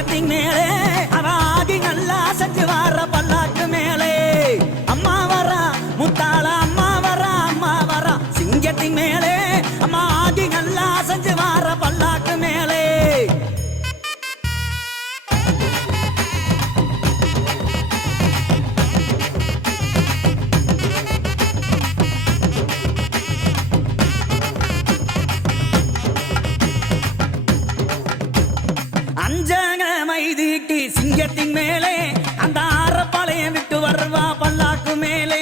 சிங்கத்தின் மேலே அவாதி நல்லா செஞ்சு வார பல்லாக்கு மேலே அம்மா வரா முத்தாள அம்மா வரா சிங்கத்தின் மேலே அம்மா ஆதி நல்லா செஞ்சு வார பல்லாக்கு மேலே அஞ்சக மைதீட்டி சிங்கத்தின் மேலே அந்த ஆரப்பாளையம் விட்டு வருவா பல்லாக்கு மேலே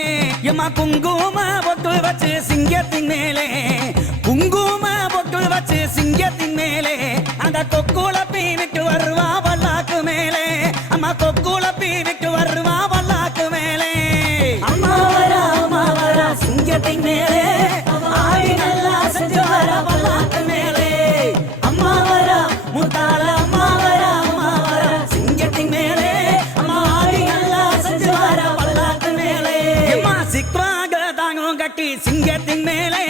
எம்மா குங்கும பொட்டு வச்சு சிங்கத்தின் மேலே குங்கும பொட்டு வச்சு சிங்கத்தின் மேலே அந்த கொக்குளப்பி விட்டு வருவா பல்லாக்கு மேலே அம்மா கொக்குளப்பி விட்டு வருவா பல்லாக்கு மேலே அம்மா வரா சிங்கத்தின் மேலே ஆடி நல்லா செஞ்சு வர பல்லாக்கு மேலே அம்மா வரா முத்தாள கட்டி சிங்கத்தின் மேலே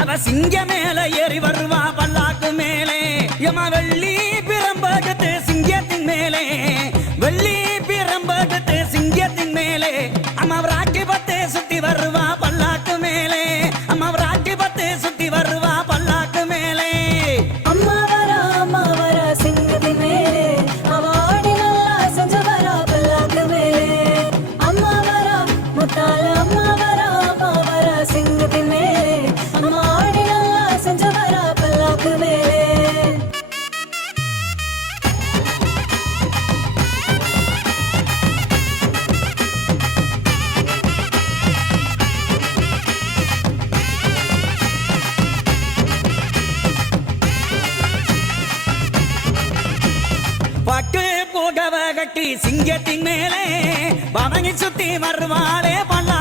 அவ சிங்க மேல ஏறி வருவா பல்லாக்கு மேலே எமா வெள்ளி பிரம்பகத்து சிங்கத்தின் மேலே வெள்ளி பிரம்பகத்து சிங்கத்தின் மேலே அம்மா ராக்கி பத்து சுத்தி வருவா பல்லாக்கு மேலே அம்மா ராக்கி பத்து சுத்தி வருவா பல்லாக்கு மேலே அம்மா வரா சிங்கத்தின் மேலே அவ ஆடி நல்லா செஞ்சு வரா பல்லாக்கு மேலே அம்மா வரா முத்தால அம்மா வரா சிங்கத்தின் மேலே அம்மா ஆடி நல்லா செஞ்சு வரா பல்லாக்கு மேலே பட்டு புகவ கட்டி சிங்கத்தின் மேலே பவனி சுத்தி வருவாளே பல்ல